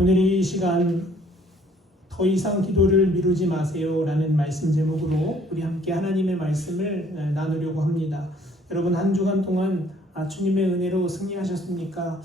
오늘 이 시간 더 이상 기도를 미루지 마세요 라는 말씀 제목으로 우리 함께 하나님의 말씀을 나누려고 합니다. 여러분 한 주간 동안 주님의 은혜로 승리하셨습니까?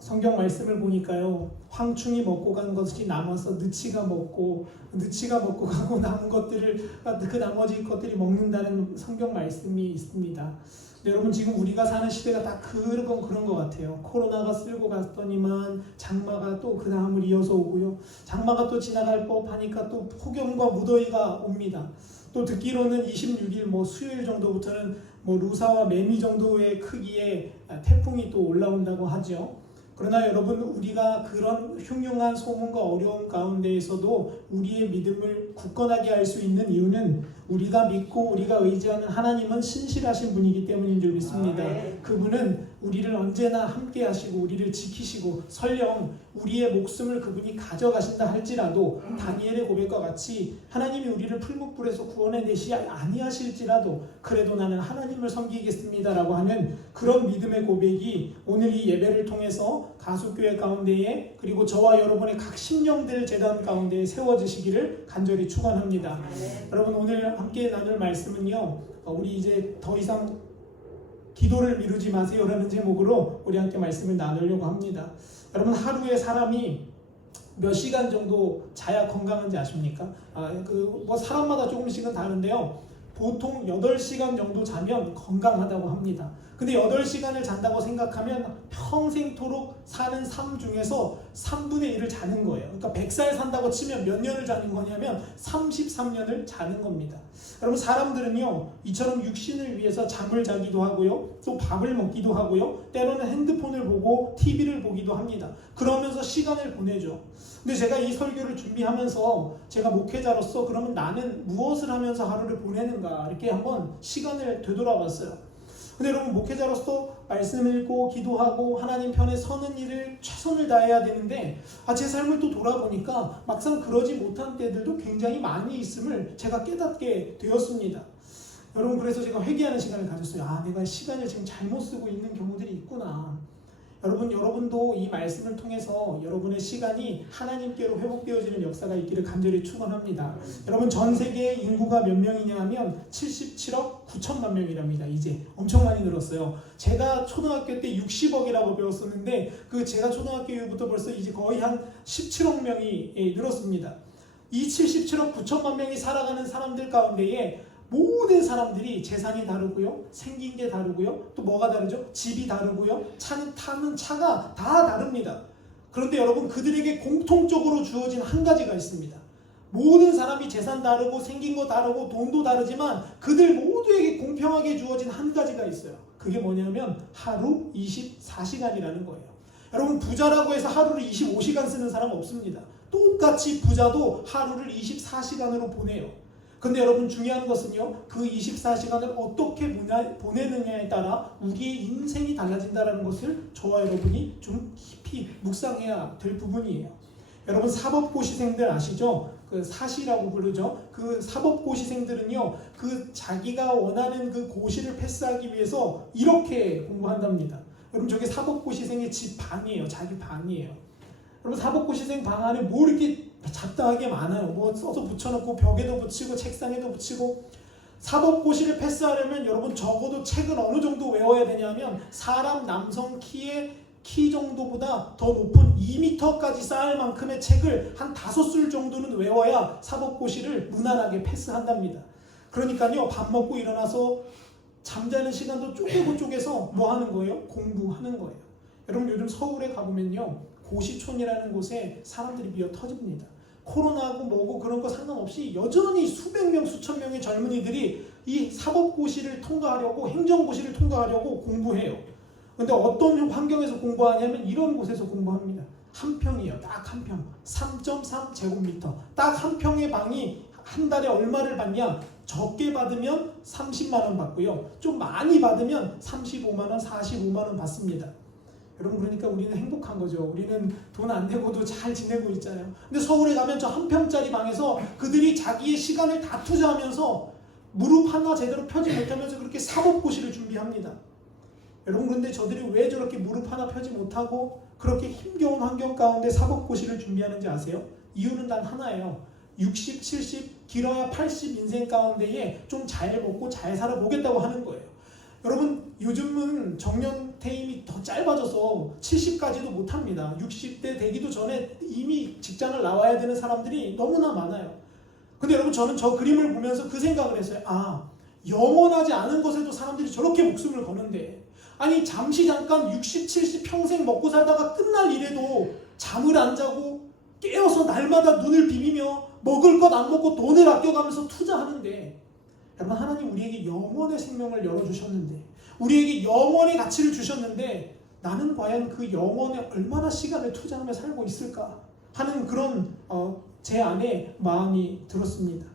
성경 말씀을 보니까요, 황충이 먹고 간 것이 남아서 느치가 먹고 가고 남은 것들을 그 나머지 것들이 먹는다는 성경 말씀이 있습니다. 근데 여러분 지금 우리가 사는 시대가 다 그런 것 같아요. 코로나가 쓸고 갔더니만 장마가 또 그 다음을 이어서 오고요. 장마가 또 지나갈 법하니까 또 폭염과 무더위가 옵니다. 또 듣기로는 26일 수요일 정도부터는 루사와 매미 정도의 크기의 태풍이 또 올라온다고 하죠. 그러나 여러분, 우리가 그런 흉흉한 소문과 어려움 가운데에서도 우리의 믿음을 굳건하게 할 수 있는 이유는 우리가 믿고 우리가 의지하는 하나님은 신실하신 분이기 때문인 줄 믿습니다. 그분은 우리를 언제나 함께 하시고 우리를 지키시고 설령 우리의 목숨을 그분이 가져가신다 할지라도 다니엘의 고백과 같이 하나님이 우리를 풀무불에서 구원해내시 아니하실지라도 그래도 나는 하나님을 섬기겠습니다라고 하는 그런 믿음의 고백이 오늘 이 예배를 통해서 가수교회 가운데에 그리고 저와 여러분의 각 심령들 재단 가운데에 세워지시기를 간절히 축원합니다. 여러분 오늘 함께 나눌 말씀은요, 우리 이제 더 이상 기도를 미루지 마세요라는 제목으로 우리 함께 말씀을 나누려고 합니다. 여러분 하루에 사람이 몇 시간 정도 자야 건강한지 아십니까? 사람마다 조금씩은 다른데요. 보통 8시간 정도 자면 건강하다고 합니다. 근데 8시간을 잔다고 생각하면 평생토록 사는 삶 중에서 3분의 1을 자는 거예요. 그러니까 100살 산다고 치면 몇 년을 자는 거냐면 33년을 자는 겁니다. 여러분 사람들은요, 이처럼 육신을 위해서 잠을 자기도 하고요, 또 밥을 먹기도 하고요, 때로는 핸드폰을 보고 TV를 보기도 합니다. 그러면서 시간을 보내죠. 근데 제가 이 설교를 준비하면서 제가 목회자로서 그러면 나는 무엇을 하면서 하루를 보내는가 이렇게 한번 시간을 되돌아봤어요. 근데 여러분 목회자로서 말씀을 읽고 기도하고 하나님 편에 서는 일을 최선을 다해야 되는데 제 삶을 또 돌아보니까 막상 그러지 못한 때들도 굉장히 많이 있음을 제가 깨닫게 되었습니다. 여러분 그래서 제가 회개하는 시간을 가졌어요. 내가 시간을 지금 잘못 쓰고 있는 경우들이 있구나. 여러분도 이 말씀을 통해서 여러분의 시간이 하나님께로 회복되어지는 역사가 있기를 간절히 축원합니다. 여러분 전 세계 인구가 몇 명이냐 하면 77억 9천만 명이랍니다. 이제 엄청 많이 늘었어요. 제가 초등학교 때 60억이라고 배웠었는데 제가 초등학교 이후부터 벌써 이제 거의 한 17억 명이 늘었습니다. 이 77억 9천만 명이 살아가는 사람들 가운데에 모든 사람들이 재산이 다르고요, 생긴 게 다르고요, 또 뭐가 다르죠? 집이 다르고요, 타는 차가 다 다릅니다. 그런데 여러분 그들에게 공통적으로 주어진 한 가지가 있습니다. 모든 사람이 재산 다르고 생긴 거 다르고 돈도 다르지만 그들 모두에게 공평하게 주어진 한 가지가 있어요. 그게 뭐냐면 하루 24시간이라는 거예요. 여러분 부자라고 해서 하루를 25시간 쓰는 사람 없습니다. 똑같이 부자도 하루를 24시간으로 보내요. 근데 여러분 중요한 것은요, 그 24시간을 어떻게 보내느냐에 따라 우리의 인생이 달라진다는 것을 저와 여러분이 좀 깊이 묵상해야 될 부분이에요. 여러분 사법고시생들 아시죠? 사시라고 부르죠. 그 사법고시생들은요, 자기가 원하는 그 고시를 패스하기 위해서 이렇게 공부한답니다. 여러분 저게 사법고시생의 집 방이에요. 자기 방이에요. 여러분 사법고시생 방 안에 뭐 이렇게 잡다하게 많아요. 써서 붙여놓고 벽에도 붙이고 책상에도 붙이고. 사법고시를 패스하려면 여러분 적어도 책을 어느 정도 외워야 되냐면 사람 남성 키 정도보다 더 높은 2m까지 쌓을 만큼의 책을 한 5술 정도는 외워야 사법고시를 무난하게 패스한답니다. 그러니까요, 밥 먹고 일어나서 잠자는 시간도 쪼개서 뭐 하는 거예요? 공부하는 거예요. 여러분 요즘 서울에 가보면요, 고시촌이라는 곳에 사람들이 미어 터집니다. 코로나하고 뭐고 그런 거 상관없이 여전히 수백 명, 수천 명의 젊은이들이 이 사법고시를 통과하려고, 행정고시를 통과하려고 공부해요. 근데 어떤 환경에서 공부하냐면 이런 곳에서 공부합니다. 한 평이에요. 딱 한 평. 3.3 제곱미터. 딱 한 평의 방이 한 달에 얼마를 받냐? 적게 받으면 30만 원 받고요. 좀 많이 받으면 35만 원, 45만 원 받습니다. 여러분 그러니까 우리는 행복한 거죠. 우리는 돈 안 내고도 잘 지내고 있잖아요. 근데 서울에 가면 저 한 평짜리 방에서 그들이 자기의 시간을 다 투자하면서 무릎 하나 제대로 펴지 못하면서 그렇게 사법고시를 준비합니다. 여러분 그런데 저들이 왜 저렇게 무릎 하나 펴지 못하고 그렇게 힘겨운 환경 가운데 사법고시를 준비하는지 아세요? 이유는 단 하나예요. 60, 70, 길어야 80 인생 가운데에 좀 잘 먹고 잘 살아보겠다고 하는 거예요. 여러분, 요즘은 정년 퇴임이 더 짧아져서 70까지도 못합니다. 60대 되기도 전에 이미 직장을 나와야 되는 사람들이 너무나 많아요. 근데 여러분, 저는 저 그림을 보면서 그 생각을 했어요. 아, 영원하지 않은 것에도 사람들이 저렇게 목숨을 거는데, 아니 잠시 잠깐 60, 70 평생 먹고 살다가 끝날 일에도 잠을 안 자고 깨어서 날마다 눈을 비비며 먹을 것 안 먹고 돈을 아껴가면서 투자하는데, 여러분, 하나님 우리에게 영원의 생명을 열어주셨는데, 우리에게 영원의 가치를 주셨는데, 나는 과연 그 영원에 얼마나 시간을 투자하며 살고 있을까 하는 그런 제 안에 마음이 들었습니다.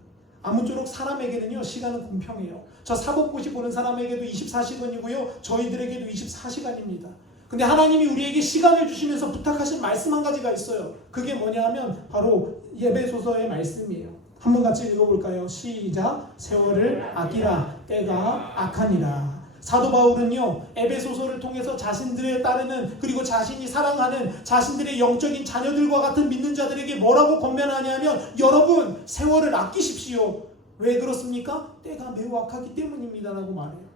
아무쪼록 사람에게는요, 시간은 공평해요. 저 사법고시 보는 사람에게도 24시간이고요, 저희들에게도 24시간입니다. 근데 하나님이 우리에게 시간을 주시면서 부탁하신 말씀 한 가지가 있어요. 그게 뭐냐 하면 바로 에베소서의 말씀이에요. 한번 같이 읽어볼까요? 시작. 세월을 아끼라, 때가 악하니라. 사도 바울은요, 에베소서를 통해서 자신들에 따르는, 그리고 자신이 사랑하는 자신들의 영적인 자녀들과 같은 믿는 자들에게 뭐라고 권면하냐면, 여러분 세월을 아끼십시오. 왜 그렇습니까? 때가 매우 악하기 때문입니다 라고 말해요.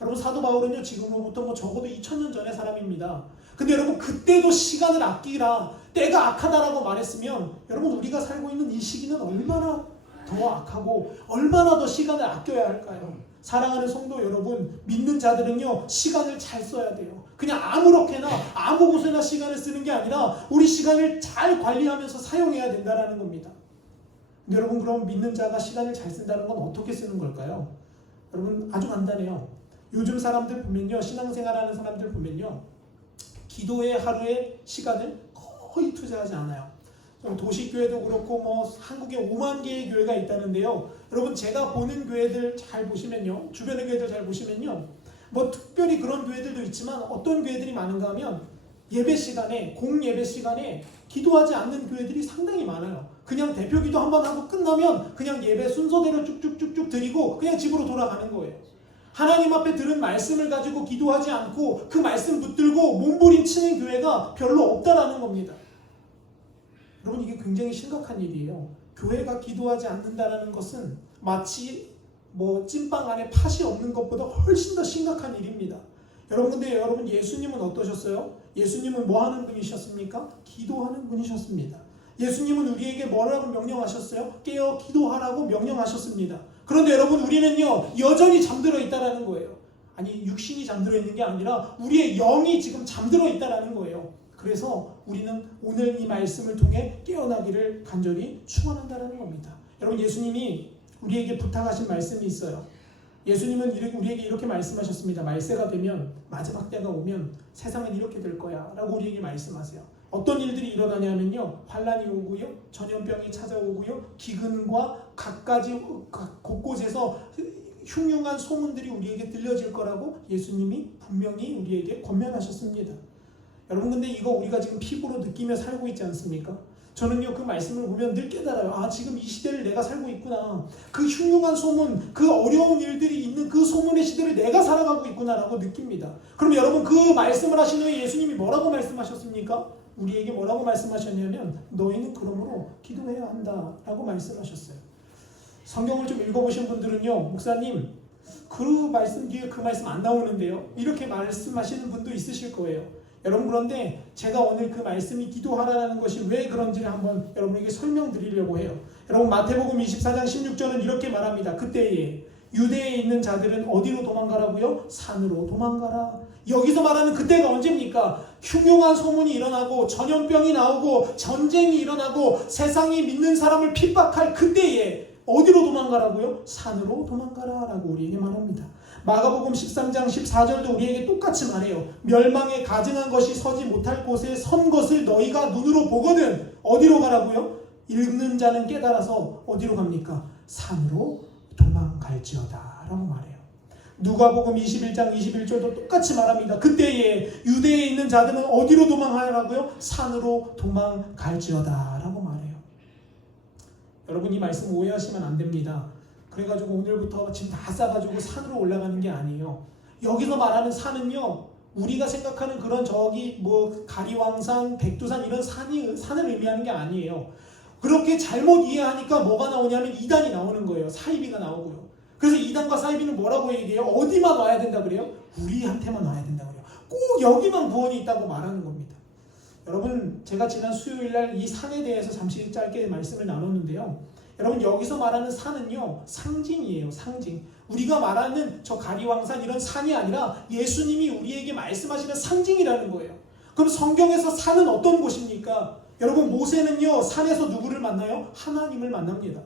여러분, 사도 바울은요, 지금으로부터 뭐 적어도 2000년 전의 사람입니다. 근데 여러분, 그때도 시간을 아끼라, 때가 악하다라고 말했으면, 여러분 우리가 살고 있는 이 시기는 얼마나 더 악하고 얼마나 더 시간을 아껴야 할까요? 사랑하는 성도 여러분, 믿는 자들은요, 시간을 잘 써야 돼요. 그냥 아무렇게나 아무 곳에나 시간을 쓰는 게 아니라 우리 시간을 잘 관리하면서 사용해야 된다는 겁니다. 근데 여러분, 그럼 믿는 자가 시간을 잘 쓴다는 건 어떻게 쓰는 걸까요? 여러분, 아주 간단해요. 요즘 사람들 보면요, 신앙생활하는 사람들 보면요, 기도에 하루에 시간을 거의 투자하지 않아요. 도시교회도 그렇고 뭐 한국에 5만 개의 교회가 있다는데요. 여러분, 제가 보는 교회들 잘 보시면요, 주변의 교회들 잘 보시면요, 뭐 특별히 그런 교회들도 있지만 어떤 교회들이 많은가 하면 예배 시간에, 공예배 시간에 기도하지 않는 교회들이 상당히 많아요. 그냥 대표 기도 한번 하고 끝나면 그냥 예배 순서대로 쭉쭉쭉쭉 드리고 그냥 집으로 돌아가는 거예요. 하나님 앞에 들은 말씀을 가지고 기도하지 않고 그 말씀 붙들고 몸부림치는 교회가 별로 없다라는 겁니다. 여러분, 이게 굉장히 심각한 일이에요. 교회가 기도하지 않는다는 것은 마치 뭐 찐빵 안에 팥이 없는 것보다 훨씬 더 심각한 일입니다. 여러분, 근데 여러분, 예수님은 어떠셨어요? 예수님은 뭐 하는 분이셨습니까? 기도하는 분이셨습니다. 예수님은 우리에게 뭐라고 명령하셨어요? 깨어 기도하라고 명령하셨습니다. 그런데 여러분, 우리는요, 여전히 잠들어 있다라는 거예요. 아니, 육신이 잠들어 있는 게 아니라 우리의 영이 지금 잠들어 있다라는 거예요. 그래서 우리는 오늘 이 말씀을 통해 깨어나기를 간절히 축원한다라는 겁니다. 여러분, 예수님이 우리에게 부탁하신 말씀이 있어요. 예수님은 우리에게 이렇게 말씀하셨습니다. 말세가 되면, 마지막 때가 오면 세상은 이렇게 될 거야 라고 우리에게 말씀하세요. 어떤 일들이 일어나냐면요, 환란이 오고요, 전염병이 찾아오고요, 기근과 갖가지 곳곳에서 흉흉한 소문들이 우리에게 들려질 거라고 예수님이 분명히 우리에게 권면하셨습니다. 여러분, 근데 이거 우리가 지금 피부로 느끼며 살고 있지 않습니까? 저는요, 그 말씀을 보면 늘 깨달아요. 아, 지금 이 시대를 내가 살고 있구나. 그 흉흉한 소문, 그 어려운 일들이 있는 그 소문의 시대를 내가 살아가고 있구나라고 느낍니다. 그럼 여러분, 그 말씀을 하신 후에 예수님이 뭐라고 말씀하셨습니까? 우리에게 뭐라고 말씀하셨냐면, 너희는 그러므로 기도해야 한다라고 말씀하셨어요. 성경을 좀 읽어보신 분들은요, 목사님 그 말씀 뒤에 그 말씀 안 나오는데요, 이렇게 말씀하시는 분도 있으실 거예요. 여러분, 그런데 제가 오늘 그 말씀이 기도하라는 것이 왜 그런지를 한번 여러분에게 설명드리려고 해요. 여러분, 마태복음 24장 16절은 이렇게 말합니다. 그때에 유대에 있는 자들은 어디로 도망가라고요? 산으로 도망가라. 여기서 말하는 그때가 언제입니까? 흉흉한 소문이 일어나고 전염병이 나오고 전쟁이 일어나고 세상이 믿는 사람을 핍박할 그때에 어디로 도망가라고요? 산으로 도망가라 라고 우리에게 말합니다. 마가복음 13장 14절도 우리에게 똑같이 말해요. 멸망에 가증한 것이 서지 못할 곳에 선 것을 너희가 눈으로 보거든 어디로 가라고요? 읽는 자는 깨달아서 어디로 갑니까? 산으로 도망갈지어다 라고 말해요. 누가복음 21장 21절도 똑같이 말합니다. 그때에 유대에 있는 자들은 어디로 도망하라고요? 산으로 도망갈지어다 라고 말해요. 여러분, 이 말씀 오해하시면 안 됩니다. 그래가지고 오늘부터 지금 다 싸가지고 산으로 올라가는 게 아니에요. 여기서 말하는 산은요, 우리가 생각하는 그런 저기 뭐 가리왕산, 백두산 이런 산을 의미하는 게 아니에요. 그렇게 잘못 이해하니까 뭐가 나오냐면 이단이 나오는 거예요. 사이비가 나오고요. 그래서 이단과 사이비는 뭐라고 얘기해요? 어디만 와야 된다 그래요? 우리한테만 와야 된다 그래요. 꼭 여기만 구원이 있다고 말하는 겁니다. 여러분, 제가 지난 수요일날 이 산에 대해서 잠시 짧게 말씀을 나눴는데요. 여러분, 여기서 말하는 산은요, 상징이에요. 상징. 우리가 말하는 저 가리왕산 이런 산이 아니라 예수님이 우리에게 말씀하시는 상징이라는 거예요. 그럼 성경에서 산은 어떤 곳입니까? 여러분, 모세는요, 산에서 누구를 만나요? 하나님을 만납니다.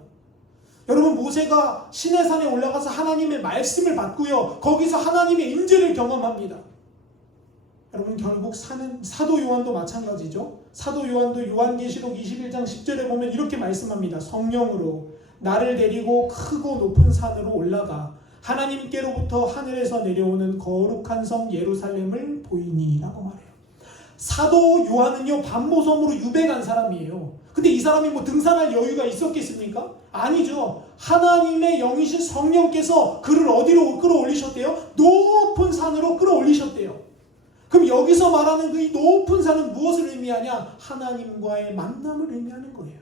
여러분, 모세가 시내산에 올라가서 하나님의 말씀을 받고요, 거기서 하나님의 임재를 경험합니다. 여러분, 결국 산은, 사도 요한도 마찬가지죠. 사도 요한도 요한계시록 21장 10절에 보면 이렇게 말씀합니다. 성령으로 나를 데리고 크고 높은 산으로 올라가 하나님께로부터 하늘에서 내려오는 거룩한 성 예루살렘을 보이니 라고 말해요. 사도 요한은요, 반모섬으로 유배 간 사람이에요. 근데 이 사람이 뭐 등산할 여유가 있었겠습니까? 아니죠. 하나님의 영이신 성령께서 그를 어디로 끌어올리셨대요? 높은 산으로 끌어올리셨대요. 그럼 여기서 말하는 그 높은 산은 무엇을 의미하냐? 하나님과의 만남을 의미하는 거예요.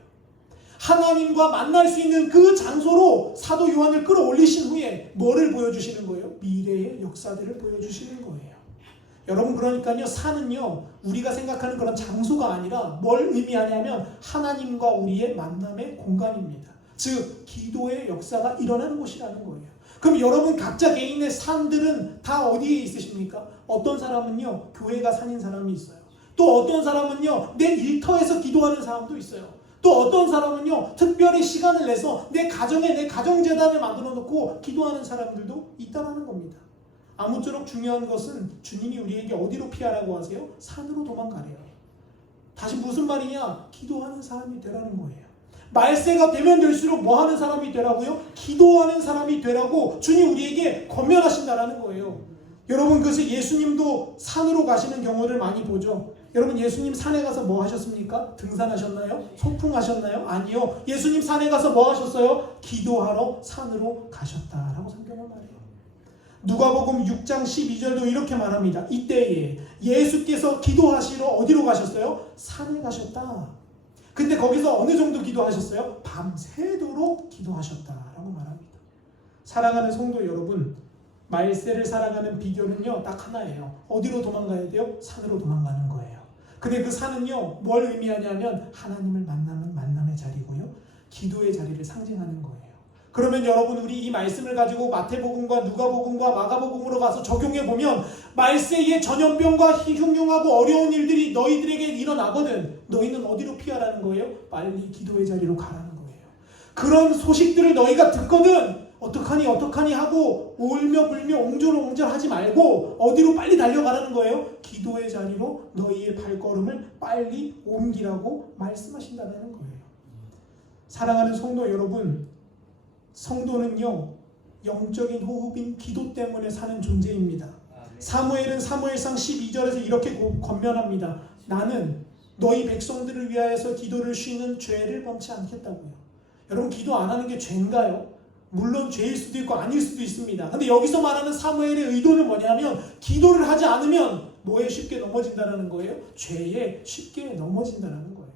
하나님과 만날 수 있는 그 장소로 사도 요한을 끌어올리신 후에 뭐를 보여주시는 거예요? 미래의 역사들을 보여주시는 거예요. 여러분, 그러니까요, 산은요, 우리가 생각하는 그런 장소가 아니라 뭘 의미하냐면 하나님과 우리의 만남의 공간입니다. 즉, 기도의 역사가 일어나는 곳이라는 거예요. 그럼 여러분, 각자 개인의 산들은 다 어디에 있으십니까? 어떤 사람은요, 교회가 산인 사람이 있어요. 또 어떤 사람은요, 내 일터에서 기도하는 사람도 있어요. 또 어떤 사람은요, 특별히 시간을 내서 내 가정에 내 가정재단을 만들어 놓고 기도하는 사람들도 있다는 겁니다. 아무쪼록 중요한 것은 주님이 우리에게 어디로 피하라고 하세요? 산으로 도망가래요. 다시 무슨 말이냐? 기도하는 사람이 되라는 거예요. 말세가 되면 될수록 뭐 하는 사람이 되라고요? 기도하는 사람이 되라고 주님 우리에게 권면하신다라는 거예요. 여러분, 그래서 예수님도 산으로 가시는 경우를 많이 보죠. 여러분, 예수님 산에 가서 뭐 하셨습니까? 등산하셨나요? 소풍하셨나요? 아니요. 예수님 산에 가서 뭐 하셨어요? 기도하러 산으로 가셨다라고 성경은 말해요. 누가복음 6장 12절도 이렇게 말합니다. 이때에 예수께서 기도하시러 어디로 가셨어요? 산에 가셨다. 근데 거기서 어느 정도 기도하셨어요? 밤새도록 기도하셨다라고 말합니다. 사랑하는 성도 여러분, 말세를 살아가는 비결은요, 딱 하나예요. 어디로 도망가야 돼요? 산으로 도망가는 거예요. 근데 그 산은요, 뭘 의미하냐면 하나님을 만나는 만남의 자리고요, 기도의 자리를 상징하는 거예요. 그러면 여러분, 우리 이 말씀을 가지고 마태복음과 누가복음과 마가복음으로 가서 적용해보면 말세의 전염병과 흉흉하고 어려운 일들이 너희들에게 일어나거든 너희는 어디로 피하라는 거예요? 빨리 기도의 자리로 가라는 거예요. 그런 소식들을 너희가 듣거든 어떡하니 하고 울며 불며 옹졸옹졸하지 말고 어디로 빨리 달려가라는 거예요? 기도의 자리로 너희의 발걸음을 빨리 옮기라고 말씀하신다는 거예요. 사랑하는 성도 여러분, 성도는요, 영적인 호흡인 기도 때문에 사는 존재입니다. 사무엘은 사무엘상 12절에서 이렇게 권면합니다. 나는 너희 백성들을 위하여서 기도를 쉬는 죄를 범치 않겠다고요. 여러분, 기도 안 하는 게 죄인가요? 물론 죄일 수도 있고 아닐 수도 있습니다. 근데 여기서 말하는 사무엘의 의도는 뭐냐면 기도를 하지 않으면 뭐에 쉽게 넘어진다는 거예요? 죄에 쉽게 넘어진다는 거예요.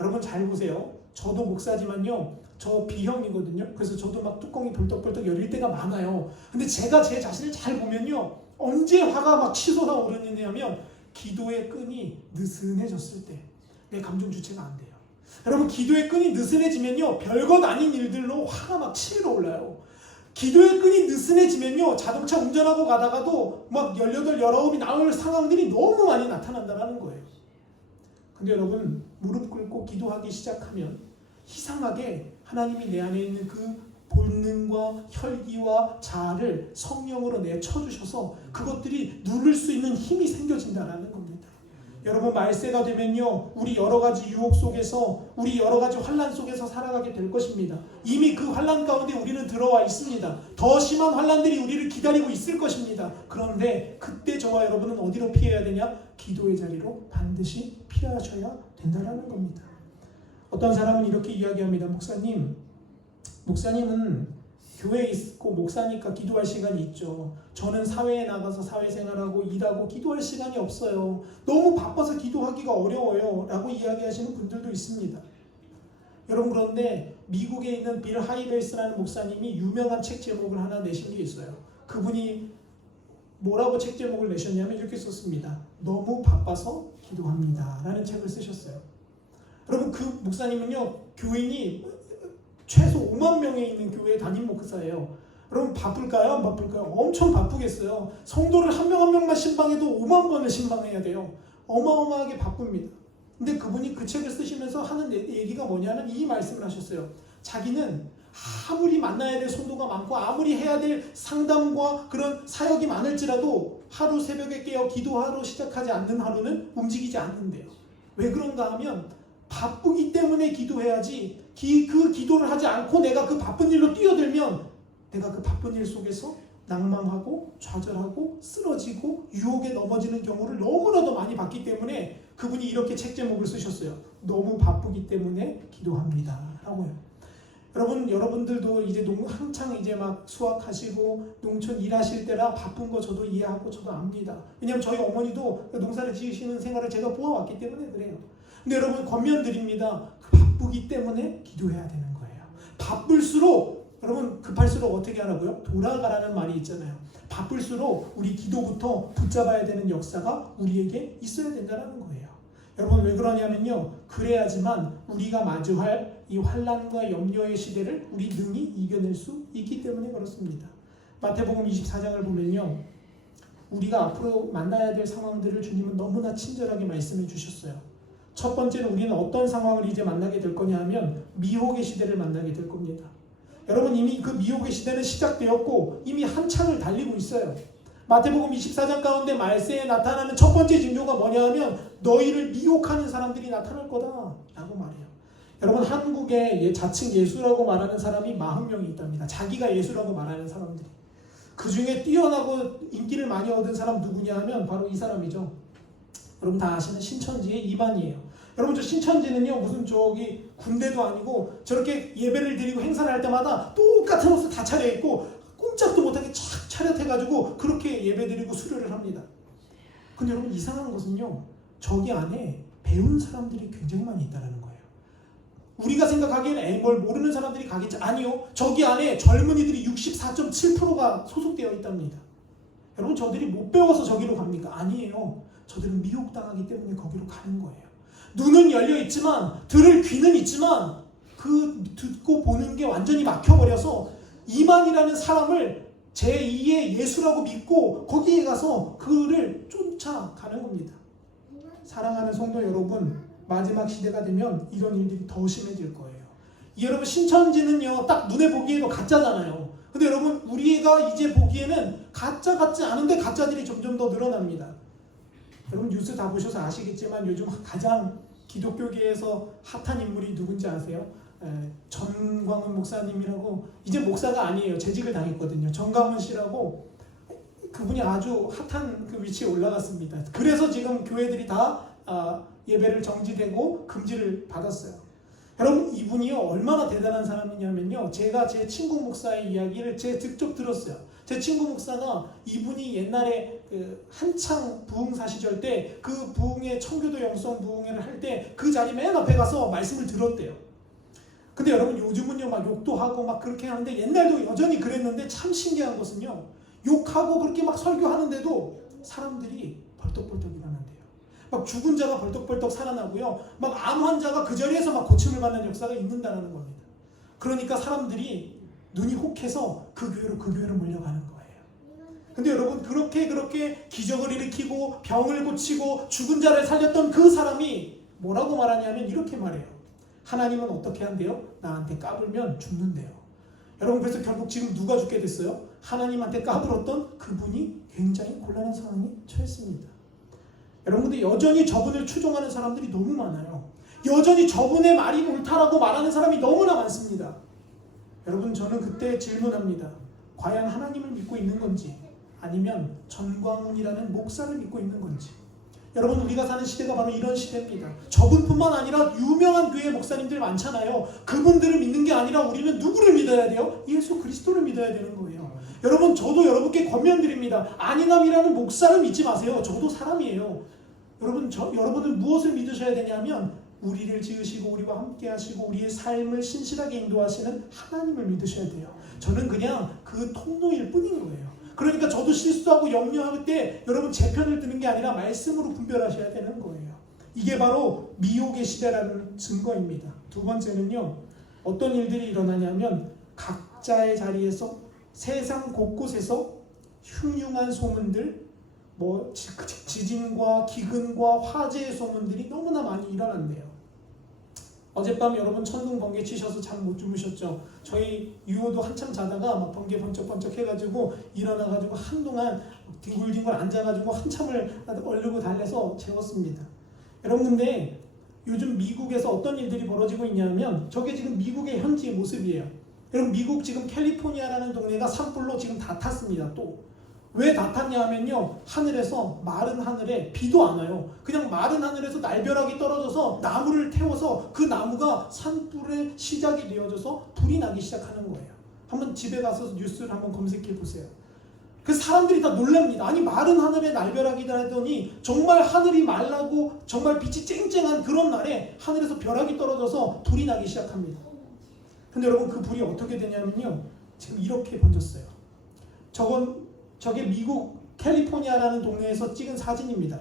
여러분, 잘 보세요. 저도 목사지만요, 저 B형이거든요. 그래서 저도 막 뚜껑이 벌떡벌떡 열릴 때가 많아요. 근데 제가 제 자신을 잘 보면요, 언제 화가 막 치솟아 오르느냐면 기도의 끈이 느슨해졌을 때 내 감정 주체가 안 돼요. 여러분, 기도의 끈이 느슨해지면요, 별것 아닌 일들로 화가 막 치밀어 올라요. 기도의 끈이 느슨해지면요, 자동차 운전하고 가다가도 막 18, 19이 나올 상황들이 너무 많이 나타난다는 거예요. 근데 여러분, 무릎 꿇고 기도하기 시작하면 이상하게 하나님이 내 안에 있는 그 본능과 혈기와 자아를 성령으로 내쳐주셔서 그것들이 누를 수 있는 힘이 생겨진다는 겁니다. 여러분, 말세가 되면요, 우리 여러 가지 유혹 속에서, 우리 여러 가지 환난 속에서 살아가게 될 것입니다. 이미 그 환난 가운데 우리는 들어와 있습니다. 더 심한 환난들이 우리를 기다리고 있을 것입니다. 그런데 그때 저와 여러분은 어디로 피해야 되냐? 기도의 자리로 반드시 피하셔야 된다는 겁니다. 어떤 사람은 이렇게 이야기합니다. 목사님은 교회에 있고 목사니까 기도할 시간이 있죠. 저는 사회에 나가서 사회생활하고 일하고 기도할 시간이 없어요. 너무 바빠서 기도하기가 어려워요. 라고 이야기하시는 분들도 있습니다. 여러분, 그런데 미국에 있는 빌 하이벨스라는 목사님이 유명한 책 제목을 하나 내신 게 있어요. 그분이 뭐라고 책 제목을 내셨냐면 이렇게 썼습니다. 너무 바빠서 기도합니다. 라는 책을 쓰셨어요. 여러분, 그 목사님은요, 교인이 최소 5만 명에 있는 교회 담임 목사예요. 여러분, 바쁠까요? 안 바쁠까요? 엄청 바쁘겠어요. 성도를 한 명 한 명만 신방해도 5만 번을 신방해야 돼요. 어마어마하게 바쁩니다. 근데 그분이 그 책을 쓰시면서 하는 얘기가 뭐냐면 이 말씀을 하셨어요. 자기는 아무리 만나야 될 성도가 많고 아무리 해야 될 상담과 그런 사역이 많을지라도 하루 새벽에 깨어 기도하러 시작하지 않는 하루는 움직이지 않는데요. 왜 그런가 하면 바쁘기 때문에 기도해야지, 그 기도를 하지 않고 내가 그 바쁜 일로 뛰어들면 내가 그 바쁜 일 속에서 낭망하고 좌절하고 쓰러지고 유혹에 넘어지는 경우를 너무나도 많이 봤기 때문에 그분이 이렇게 책 제목을 쓰셨어요. 너무 바쁘기 때문에 기도합니다. 라고요. 여러분들도 이제 한창 이제 막 수확하시고 농촌 일하실 때라 바쁜 거 저도 이해하고 저도 압니다. 왜냐하면 저희 어머니도 농사를 지으시는 생활을 제가 보아왔기 때문에 그래요. 근데 여러분, 권면드립니다. 바쁘기 때문에 기도해야 되는 거예요. 바쁠수록, 여러분, 급할수록 어떻게 하라고요? 돌아가라는 말이 있잖아요. 바쁠수록 우리 기도부터 붙잡아야 되는 역사가 우리에게 있어야 된다는 거예요. 여러분, 왜 그러냐면요, 그래야지만 우리가 마주할 이 환난과 염려의 시대를 우리 능히 이겨낼 수 있기 때문에 그렇습니다. 마태복음 24장을 보면요, 우리가 앞으로 만나야 될 상황들을 주님은 너무나 친절하게 말씀해 주셨어요. 첫 번째는 우리는 어떤 상황을 이제 만나게 될 거냐 하면 미혹의 시대를 만나게 될 겁니다. 여러분, 이미 그 미혹의 시대는 시작되었고 이미 한창을 달리고 있어요. 마태복음 24장 가운데 말세에 나타나는 첫 번째 징조가 뭐냐 하면 너희를 미혹하는 사람들이 나타날 거다 라고 말해요. 여러분, 한국에 자칭 예수라고 말하는 사람이 40명이 있답니다. 자기가 예수라고 말하는 사람들이. 그 중에 뛰어나고 인기를 많이 얻은 사람 누구냐 하면 바로 이 사람이죠. 여러분 다 아시는 신천지의 이반이에요. 여러분, 저 신천지는요, 무슨 저기 군대도 아니고 저렇게 예배를 드리고 행사를 할 때마다 똑같은 옷을 다 차려입고 꼼짝도 못하게 착 차렷해가지고 그렇게 예배드리고 수료를 합니다. 근데 여러분, 이상한 것은요, 저기 안에 배운 사람들이 굉장히 많이 있다는 거예요. 우리가 생각하기에는 뭘 모르는 사람들이 가겠지. 아니요, 저기 안에 젊은이들이 64.7%가 소속되어 있답니다. 여러분, 저들이 못 배워서 저기로 갑니까? 아니에요. 저들은 미혹당하기 때문에 거기로 가는 거예요. 눈은 열려 있지만, 들을 귀는 있지만 그 듣고 보는 게 완전히 막혀버려서 이만이라는 사람을 제2의 예수라고 믿고 거기에 가서 그를 쫓아가는 겁니다. 사랑하는 성도 여러분, 마지막 시대가 되면 이런 일들이 더 심해질 거예요. 여러분, 신천지는요, 딱 눈에 보기에도 가짜잖아요. 근데 여러분, 우리가 이제 보기에는 가짜 같지 않은데 가짜들이 점점 더 늘어납니다. 여러분, 뉴스 다 보셔서 아시겠지만 요즘 가장 기독교계에서 핫한 인물이 누군지 아세요? 전광훈 목사님이라고, 이제 목사가 아니에요. 재직을 당했거든요. 전광훈 씨라고, 그분이 아주 핫한 그 위치에 올라갔습니다. 그래서 지금 교회들이 다 예배를 정지되고 금지를 받았어요. 여러분, 이분이요, 얼마나 대단한 사람이냐면요, 제가 제 친구 목사의 이야기를 제가 직접 들었어요. 제 친구 목사가, 이분이 옛날에 그 한창 부흥사 시절 때 그 부흥회, 청교도 영성 부흥회를 할 때 그 자리 맨 앞에 가서 말씀을 들었대요. 근데 여러분, 요즘은요, 막 욕도 하고 막 그렇게 하는데 옛날도 여전히 그랬는데, 참 신기한 것은요, 욕하고 그렇게 막 설교하는데도 사람들이 벌떡벌떡 일어난대요. 막 죽은 자가 벌떡벌떡 살아나고요, 막 암 환자가 그 자리에서 막 고침을 받는 역사가 있는다는 겁니다. 그러니까 사람들이 눈이 혹해서 그 교회로 몰려가는 거예요. 근데 여러분, 그렇게 기적을 일으키고 병을 고치고 죽은 자를 살렸던 그 사람이 뭐라고 말하냐면 이렇게 말해요. 하나님은 어떻게 한대요? 나한테 까불면 죽는데요. 여러분, 그래서 결국 지금 누가 죽게 됐어요? 하나님한테 까불었던 그분이 굉장히 곤란한 상황에 처했습니다. 여러분, 근데 여전히 저분을 추종하는 사람들이 너무 많아요. 여전히 저분의 말이 옳다라고 말하는 사람이 너무나 많습니다. 여러분, 저는 그때 질문합니다. 과연 하나님을 믿고 있는 건지, 아니면 전광훈이라는 목사를 믿고 있는 건지. 여러분, 우리가 사는 시대가 바로 이런 시대입니다. 저분뿐만 아니라 유명한 교회 목사님들 많잖아요. 그분들을 믿는 게 아니라 우리는 누구를 믿어야 돼요? 예수 그리스도를 믿어야 되는 거예요. 여러분, 저도 여러분께 권면드립니다. 안희남이라는 목사를 믿지 마세요. 저도 사람이에요. 여러분은 무엇을 믿으셔야 되냐면 우리를 지으시고 우리와 함께 하시고 우리의 삶을 신실하게 인도하시는 하나님을 믿으셔야 돼요. 저는 그냥 그 통로일 뿐인 거예요. 그러니까 저도 실수하고 염려할 때 여러분 제 편을 드는 게 아니라 말씀으로 분별하셔야 되는 거예요. 이게 바로 미혹의 시대라는 증거입니다. 두 번째는요, 어떤 일들이 일어나냐면 각자의 자리에서 세상 곳곳에서 흉흉한 소문들, 지진과 기근과 화재의 소문들이 너무나 많이 일어난대요. 어젯밤 여러분 천둥 번개 치셔서 잠 못 주무셨죠? 저희 유호도 한참 자다가 막 번개 번쩍번쩍 해가지고 일어나가지고 한동안 뒹굴뒹굴 앉아가지고 한참을 얼르고 달래서 재웠습니다. 여러분, 근데 요즘 미국에서 어떤 일들이 벌어지고 있냐면 저게 지금 미국의 현지 모습이에요. 여러분, 미국 지금 캘리포니아라는 동네가 산불로 지금 다 탔습니다. 또 왜 다 탔냐 하면요, 하늘에서 마른 하늘에 비도 안 와요. 그냥 마른 하늘에서 날벼락이 떨어져서 나무를 태워서 그 나무가 산불의 시작이 되어져서 불이 나기 시작하는 거예요. 한번 집에 가서 뉴스를 한번 검색해 보세요. 그 사람들이 다 놀랍니다. 아니, 마른 하늘에 날벼락이 나더니 정말 하늘이 말라고 정말 빛이 쨍쨍한 그런 날에 하늘에서 벼락이 떨어져서 불이 나기 시작합니다. 근데 여러분, 그 불이 어떻게 되냐면요, 지금 이렇게 번졌어요. 저게 미국 캘리포니아라는 동네에서 찍은 사진입니다.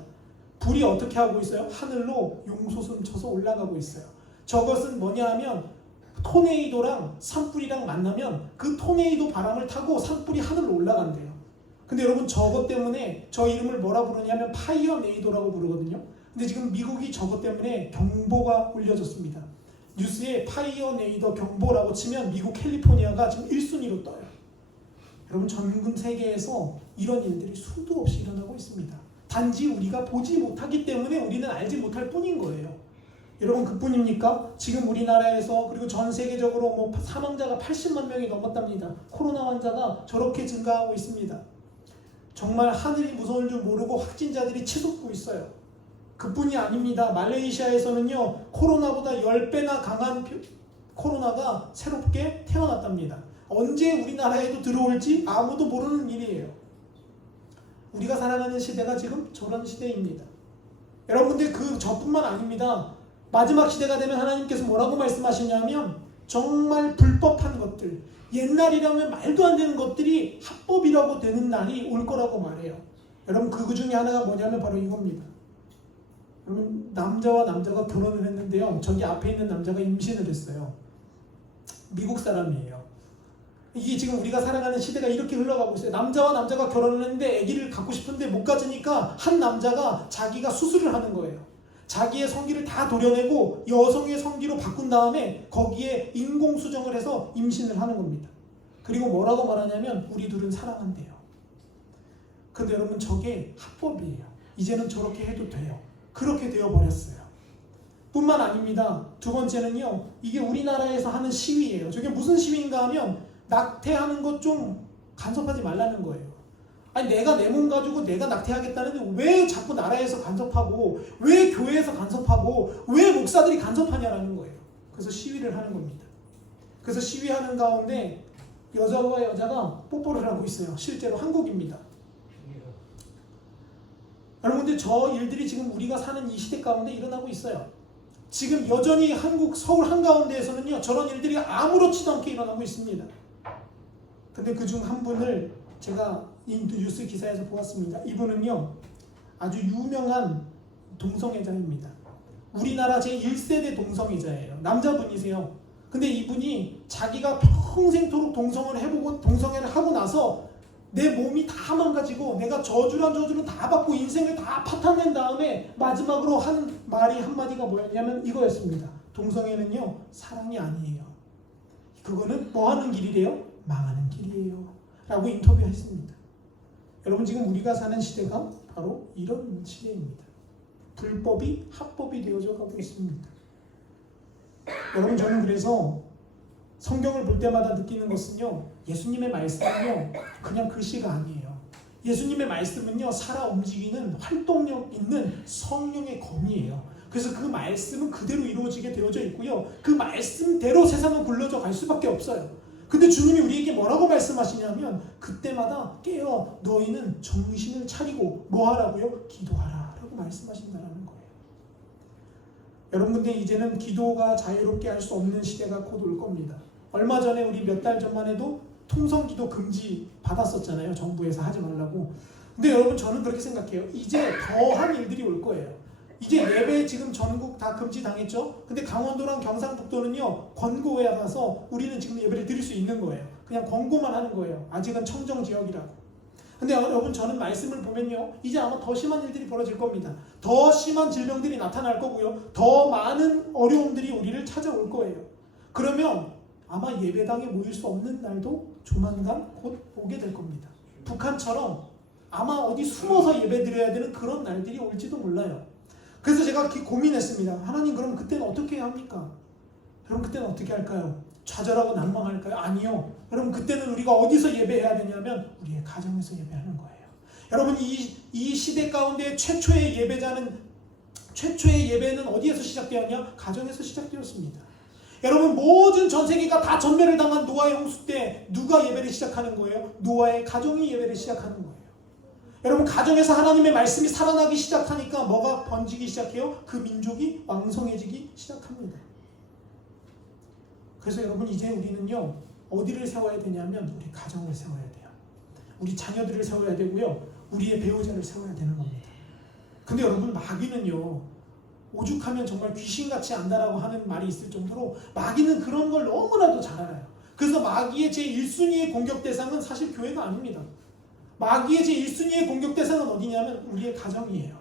불이 어떻게 하고 있어요? 하늘로 용솟음 쳐서 올라가고 있어요. 저것은 뭐냐 하면 토네이도랑 산불이랑 만나면 그 토네이도 바람을 타고 산불이 하늘로 올라간대요. 근데 여러분, 저것 때문에 저 이름을 뭐라 부르냐면 파이어 네이도라고 부르거든요. 근데 지금 미국이 저것 때문에 경보가 울려졌습니다. 뉴스에 파이어 네이도 경보라고 치면 미국 캘리포니아가 지금 1순위로 떠요. 여러분, 전 세계에서 이런 일들이 수도 없이 일어나고 있습니다. 단지 우리가 보지 못하기 때문에 우리는 알지 못할 뿐인 거예요. 여러분, 그뿐입니까? 지금 우리나라에서 그리고 전 세계적으로 사망자가 80만 명이 넘었답니다. 코로나 환자가 저렇게 증가하고 있습니다. 정말 하늘이 무서운 줄 모르고 확진자들이 치솟고 있어요. 그뿐이 아닙니다. 말레이시아에서는요, 코로나보다 10배나 강한 코로나가 새롭게 태어났답니다. 언제 우리나라에도 들어올지 아무도 모르는 일이에요. 우리가 살아가는 시대가 지금 저런 시대입니다. 여러분들, 저뿐만 아닙니다. 마지막 시대가 되면 하나님께서 뭐라고 말씀하시냐면 정말 불법한 것들, 옛날이라면 말도 안 되는 것들이 합법이라고 되는 날이 올 거라고 말해요. 여러분, 그 중에 하나가 뭐냐면 바로 이겁니다. 여러분, 남자와 남자가 결혼을 했는데요, 저기 앞에 있는 남자가 임신을 했어요. 미국 사람이에요. 이게 지금 우리가 살아가는 시대가 이렇게 흘러가고 있어요. 남자와 남자가 결혼을 했는데 아기를 갖고 싶은데 못 가지니까 한 남자가 자기가 수술을 하는 거예요. 자기의 성기를 다 도려내고 여성의 성기로 바꾼 다음에 거기에 인공수정을 해서 임신을 하는 겁니다. 그리고 뭐라고 말하냐면 우리 둘은 사랑한대요. 근데 여러분, 저게 합법이에요. 이제는 저렇게 해도 돼요. 그렇게 되어버렸어요. 뿐만 아닙니다. 두 번째는요, 이게 우리나라에서 하는 시위예요. 저게 무슨 시위인가 하면 낙태하는 것 좀 간섭하지 말라는 거예요. 아니, 내가 내 몸 가지고 내가 낙태하겠다는데 왜 자꾸 나라에서 간섭하고 왜 교회에서 간섭하고 왜 목사들이 간섭하냐라는 거예요. 그래서 시위를 하는 겁니다. 그래서 시위하는 가운데 여자와 여자가 뽀뽀를 하고 있어요. 실제로 한국입니다. 여러분, 근데 저 일들이 지금 우리가 사는 이 시대 가운데 일어나고 있어요. 지금 여전히 한국 서울 한가운데에서는요, 저런 일들이 아무렇지도 않게 일어나고 있습니다. 근데 그중 한 분을 제가 이 뉴스 기사에서 보았습니다. 이분은요, 아주 유명한 동성애자입니다. 우리나라 제1세대 동성애자예요. 남자분이세요. 근데 이분이 자기가 평생토록 동성애를 해보고 동성애를 하고 나서 내 몸이 다 망가지고 내가 저주란 저주를 다 받고 인생을 다 파탄낸 다음에 마지막으로 하는 말이 한마디가 뭐였냐면 이거였습니다. 동성애는요, 사랑이 아니에요. 그거는 뭐 하는 길이래요? 망하는 길이에요. 라고 인터뷰했습니다. 여러분, 지금 우리가 사는 시대가 바로 이런 시대입니다. 불법이 합법이 되어져 가고 있습니다. 여러분, 저는 그래서 성경을 볼 때마다 느끼는 것은요, 예수님의 말씀은요, 그냥 글씨가 아니에요. 예수님의 말씀은요, 살아 움직이는 활동력 있는 성령의 검이에요. 그래서 그 말씀은 그대로 이루어지게 되어져 있고요. 그 말씀대로 세상은 굴러져 갈 수밖에 없어요. 근데 주님이 우리에게 뭐라고 말씀하시냐면 그때마다 깨어 너희는 정신을 차리고 뭐 하라고요? 기도하라 라고 말씀하신다는 거예요. 여러분, 근데 이제는 기도가 자유롭게 할 수 없는 시대가 곧 올 겁니다. 얼마 전에 우리 몇 달 전만 해도 통성기도 금지 받았었잖아요. 정부에서 하지 말라고. 근데 여러분, 저는 그렇게 생각해요. 이제 더한 일들이 올 거예요. 이제 예배 지금 전국 다 금지당했죠. 근데 강원도랑 경상북도는요, 권고에 가서 우리는 지금 예배를 드릴 수 있는 거예요. 그냥 권고만 하는 거예요. 아직은 청정지역이라고. 근데 여러분, 저는 말씀을 보면요, 이제 아마 더 심한 일들이 벌어질 겁니다. 더 심한 질병들이 나타날 거고요. 더 많은 어려움들이 우리를 찾아올 거예요. 그러면 아마 예배당에 모일 수 없는 날도 조만간 곧 오게 될 겁니다. 북한처럼 아마 어디 숨어서 예배 드려야 되는 그런 날들이 올지도 몰라요. 그래서 제가 고민했습니다. 하나님, 그럼 그때는 어떻게 합니까? 여러분, 그때는 어떻게 할까요? 좌절하고 낭망할까요? 아니요. 여러분, 그때는 우리가 어디서 예배해야 되냐면 우리의 가정에서 예배하는 거예요. 여러분, 이 시대 가운데 최초의 예배는 어디에서 시작되었냐? 가정에서 시작되었습니다. 여러분, 모든 전 세계가 다 전멸을 당한 노아의 홍수 때 누가 예배를 시작하는 거예요? 노아의 가정이 예배를 시작하는 거예요. 여러분, 가정에서 하나님의 말씀이 살아나기 시작하니까 뭐가 번지기 시작해요? 그 민족이 왕성해지기 시작합니다. 그래서 여러분, 이제 우리는요, 어디를 세워야 되냐면 우리 가정을 세워야 돼요. 우리 자녀들을 세워야 되고요, 우리의 배우자를 세워야 되는 겁니다. 근데 여러분, 마귀는요, 오죽하면 정말 귀신같이 안다라고 하는 말이 있을 정도로 마귀는 그런 걸 너무나도 잘 알아요. 그래서 마귀의 제1순위의 공격 대상은 사실 교회가 아닙니다. 마귀의 제1순위의 공격 대상은 어디냐면 우리의 가정이에요.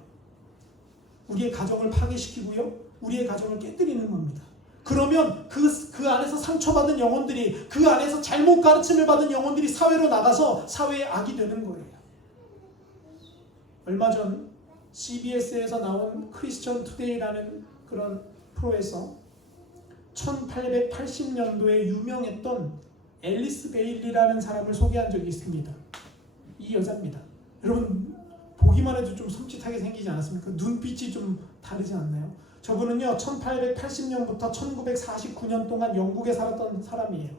우리의 가정을 파괴시키고요, 우리의 가정을 깨뜨리는 겁니다. 그러면 그 안에서 상처받은 영혼들이, 그 안에서 잘못 가르침을 받은 영혼들이 사회로 나가서 사회의 악이 되는 거예요. 얼마 전 CBS에서 나온 크리스천 투데이라는 그런 프로에서 1880년도에 유명했던 앨리스 베일리라는 사람을 소개한 적이 있습니다. 이 여자입니다. 여러분, 보기만 해도 좀 섬찟하게 생기지 않았습니까? 눈빛이 좀 다르지 않나요? 저분은요, 1880년부터 1949년 동안 영국에 살았던 사람이에요.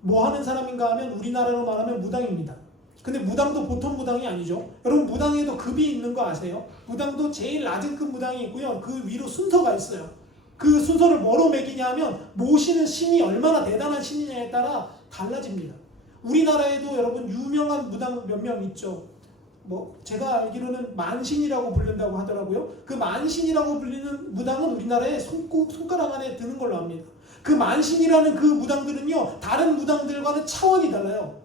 뭐 하는 사람인가 하면 우리나라로 말하면 무당입니다. 근데 무당도 보통 무당이 아니죠. 여러분, 무당에도 급이 있는 거 아세요? 무당도 제일 낮은 급 무당이 있고요, 그 위로 순서가 있어요. 그 순서를 뭐로 매기냐 하면 모시는 신이 얼마나 대단한 신이냐에 따라 달라집니다. 우리나라에도 여러분 유명한 무당 몇 명 있죠. 뭐 제가 알기로는 만신이라고 부른다고 하더라고요. 그 만신이라고 불리는 무당은 우리나라에 손가락 안에 드는 걸로 압니다. 그 만신이라는 그 무당들은요, 다른 무당들과는 차원이 달라요.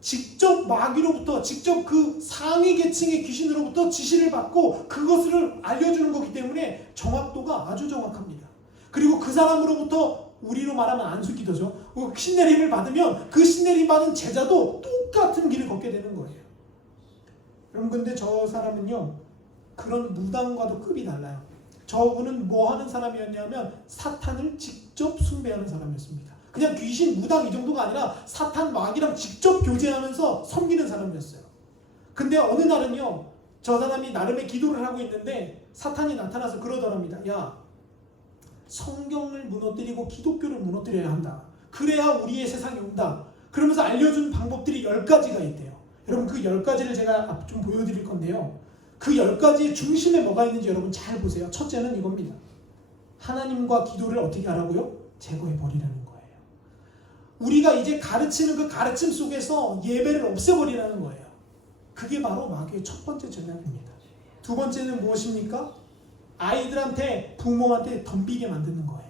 직접 마귀로부터, 직접 그 상위 계층의 귀신으로부터 지시를 받고 그것을 알려주는 거기 때문에 정확도가 아주 정확합니다. 그리고 그 사람으로부터 우리로 말하면 안수기도죠. 신내림을 받으면 그 신내림 받은 제자도 똑같은 길을 걷게 되는 거예요. 여러분, 근데 저 사람은요, 그런 무당과도 급이 달라요. 저분은 뭐 하는 사람이었냐면 사탄을 직접 숭배하는 사람이었습니다. 그냥 귀신, 무당 이 정도가 아니라 사탄, 마귀랑 직접 교제하면서 섬기는 사람이었어요. 근데 어느 날은요, 저 사람이 나름의 기도를 하고 있는데 사탄이 나타나서 그러더랍니다. 야, 성경을 무너뜨리고 기독교를 무너뜨려야 한다. 그래야 우리의 세상이 온다. 그러면서 알려준 방법들이 10가지가 있대요. 여러분, 그 10가지를 제가 좀 보여드릴 건데요, 그 10가지의 중심에 뭐가 있는지 여러분 잘 보세요. 첫째는 이겁니다. 하나님과 기도를 어떻게 하라고요? 제거해버리라는 거예요. 우리가 이제 가르치는 그 가르침 속에서 예배를 없애버리라는 거예요. 그게 바로 마귀의 첫 번째 전략입니다. 두 번째는 무엇입니까? 아이들한테, 부모한테 덤비게 만드는 거예요.